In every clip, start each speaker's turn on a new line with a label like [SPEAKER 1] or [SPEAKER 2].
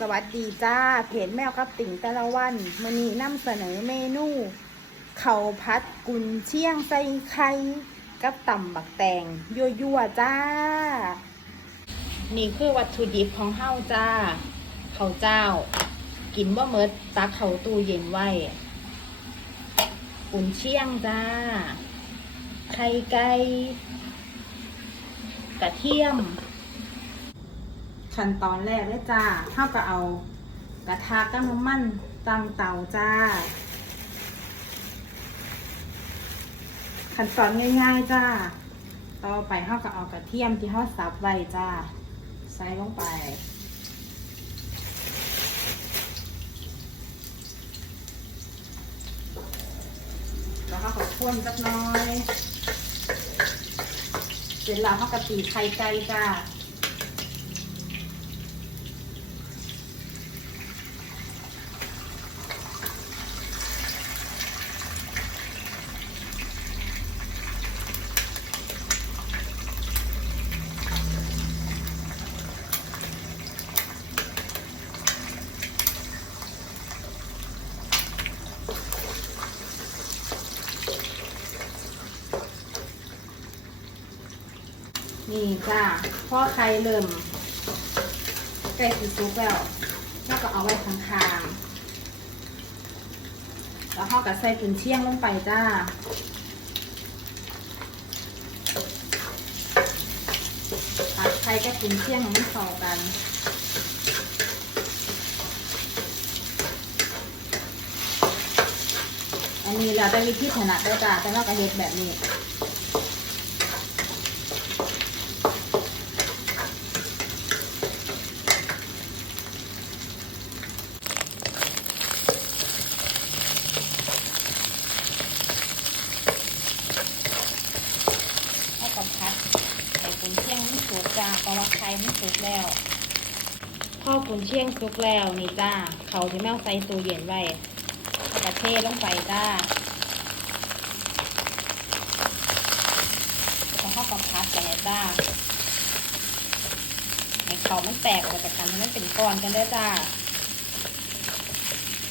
[SPEAKER 1] สวัสดีจ้า เพจแมวกับติ่งต่ละวันมือนี้นำเสนอเมนูเข่าพัดกุนเชียงใส่ไข่กับต่ำบักแตงยั่วๆจ้า นี่คือวัตถุดิบของเฮาจ้าเข้าเจ้า กินว่าเมิดตักเขาตู้เย็นไว้กุนเชียงจ้า ไข่ไก่กระเทียม ขั้นตอนแรกเลยจ้าเท่ากับเอากระทะกับน้ำมันตั้งเตาจ้า ขั้นตอนง่ายๆจ้า ต่อไปเท่ากับเอากระเทียมที่เท่าสับไว้จ้า ใส่ลงไปแล้วเขาก็พ่นสักน้อย เสร็จแล้วเขาก็ตีไข่ไก่จ้า นี่จ้าพ่อไข่เริ่มใกล้สิสุกแล้วแล้วก็เอาไว้ข้างๆแล้วเขาก็ใส่กุนเชียงลงไปจ้าผัดไข่กับกุนเชียงมันเข้ากันอันนี้เราได้วิธีถนัดได้จ้าแต่เราก็เฮ็ดแบบนี้ ให้กับพัดไข่กุนเชียงมันสุกจ้า เพราะว่าไข่มันสุกแล้วพอกุนเชียงสุกแล้วนี่จ้า เขาที่แม่ใส่ตู้เย็นไว้กระเทลงไปจ้าแล้วข้ากับพัดไปจ้าให้เขามันแตกออกจากกันให้มันเป็นก้อนกันได้จ้า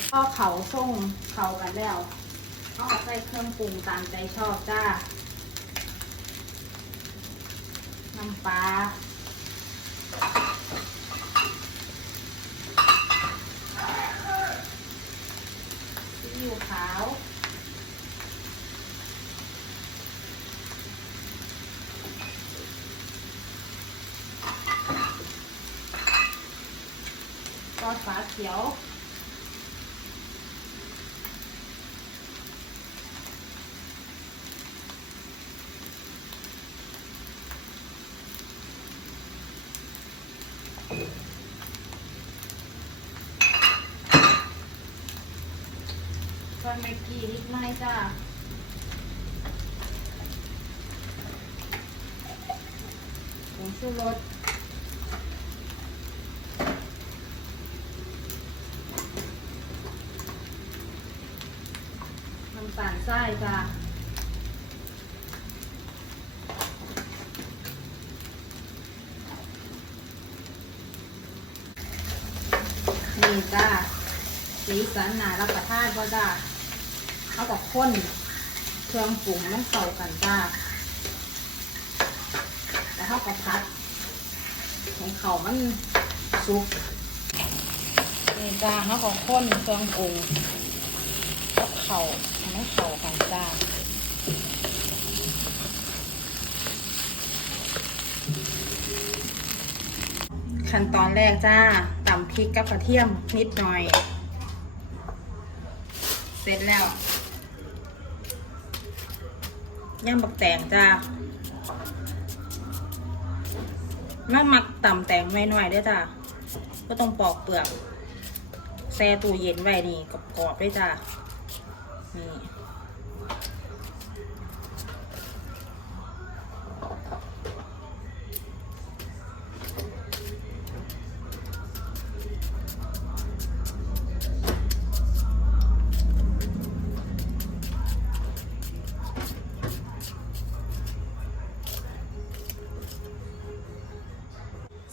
[SPEAKER 1] พอเขาส่งเขากันแล้วเอาใส่เครื่องปรุงตามใจชอบจ้า น้ำปลาซีอิ๊วขาว ซอสฝาเขียวซอสแม็กกี้นิดหน่อยจ้าผงชูรส น้ำตาลทรายจ้านี่จ้าสีสันหนารับประทานก็ได้เอากับข้นเครื่องปรุงมันเข้ากันจ้าแล้วเขากับพัดให้เขามันสุกนี่จ้าเขากับข้นเครื่องปรุงกับเขาให้มันเข้ากันจ้า ขั้นตอนแรกจ้าตำพริกกับกระเทียมนิดหน่อย เสร็จแล้วย่างบักแตงจ้าน้ามักต่ำแตงไว้หน่อยๆด้วยจ้าก็ต้องปอกเปลือกแช่ตู้เย็นไว้นี่กรอบๆด้วยจ้า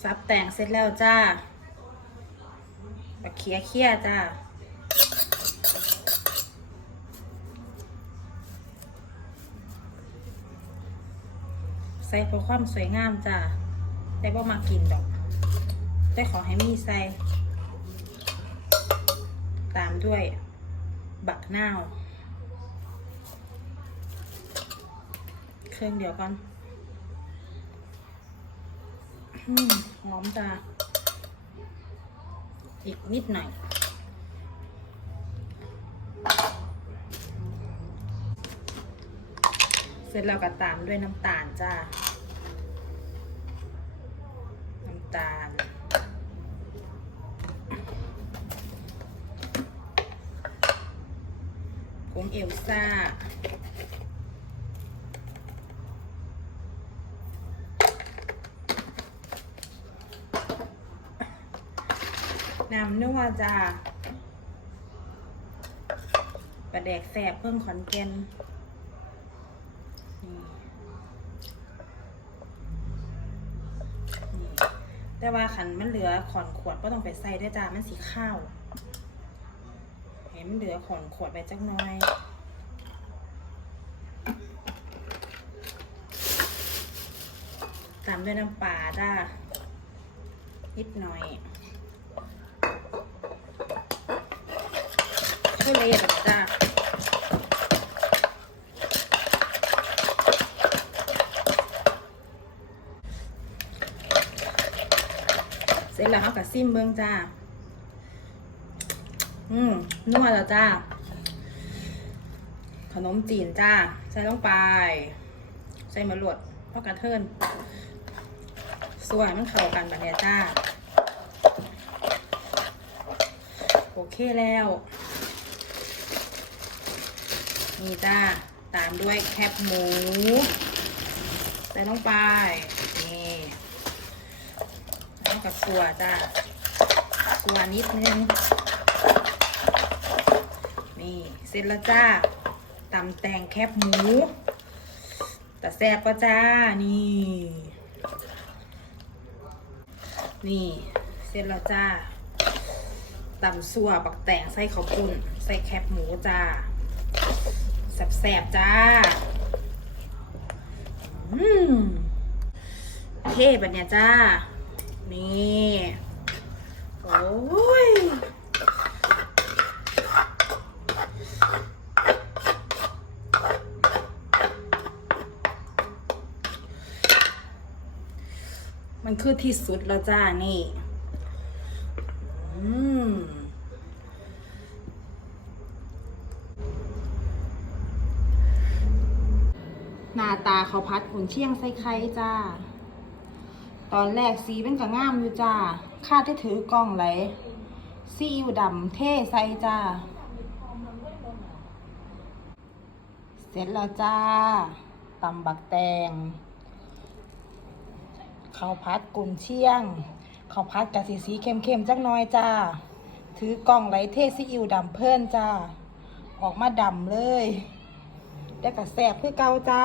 [SPEAKER 1] ซับแต่งเสร็จแล้วจ้าบักเขียเคี่ยจ้าใส่เพื่อความสวยงามจ้าแต่ว่มากินดอก แต่ขอให้มีใส่ ตามด้วย บักนาว เครื่องเดียวกัน อืมหอมจ้าอีกนิดหน่อยเสร็จแล้วก็ตามด้วยน้ำตาลจ้า น้ำตาลผงเอลซ่า น้ำนัวจ้าปลาแดกแสบเพิ่มขอนแก่นนี่นี่แต่ว่าขันมันเหลือขอนขวดก็ต้องไปใส่ด้วยจ้ามันสีข้าวเห็นมันเหลือขอนขวดไปจักหน้อยตามด้วยน้ำปลาจ้านิดหน่อย ช่วยละเอียดจ้าเสร็จแล้วเขากับซิมเบิ้งจ้า อืมนวดแล้วจ้า ขนมจีนจ้า ใส่ลงไป ใส่มะรวดพอกระเทินสวยมันเข้ากันแบบนี้จ้า โอเคแล้ว นี่จ้า ตามด้วยแคบหมู ใส่ลงไป นี่แล้วกับสัวจ้าสัวนิดนึง นี่เสร็จแล้วจ้าตำแตงแคบหมูแต่แซ่บก็จ้า นี่ นี่ เสร็จแล้วจ้าตำซัวบักแตงใส่ข้าวปุ้น ใส่แคบหมูจ้า แซ่บๆจ้า อืมเท่แบบเนี้ยจ้า นี่ โอ้ยมันคือที่สุดแล้วจ้านี่ อืม ห น้าตาเขาพัดขุนเชียงใส่ไข่จ้า ตอนแรกสีเป็นกระง่ามอยู่จ้าข้าที่ถือกล้องไหลซีอิ๊วดำเท่ใส่จ้า เสร็จแล้วจ้าตำบักแตงข้าวพัดกุนเชียงข้าวพัดกะสีสีเข้มๆจักน้อยจ้า ถือกล้องไหลเท่ซีอิ๊วดำเพิ่นจ้า ออกมาดำเลย ได้กระแสบคือเก่าจ้า